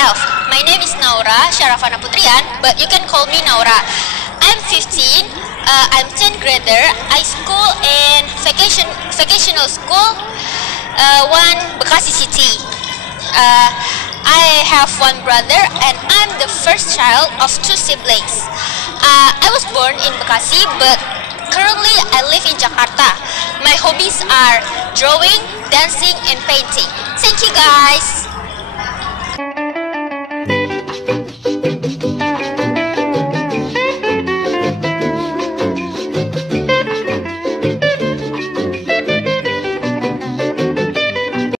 myself. My name is Naura Sharafana Putrian, but you can call me Naura. I'm 15. I'm 10th grader. I school in vocational school, one Bekasi City. I have one brother, and I'm the first child of 2 siblings. I was born in Bekasi, but currently I live in Jakarta. My hobbies are drawing, dancing, and painting. Thank you, guys.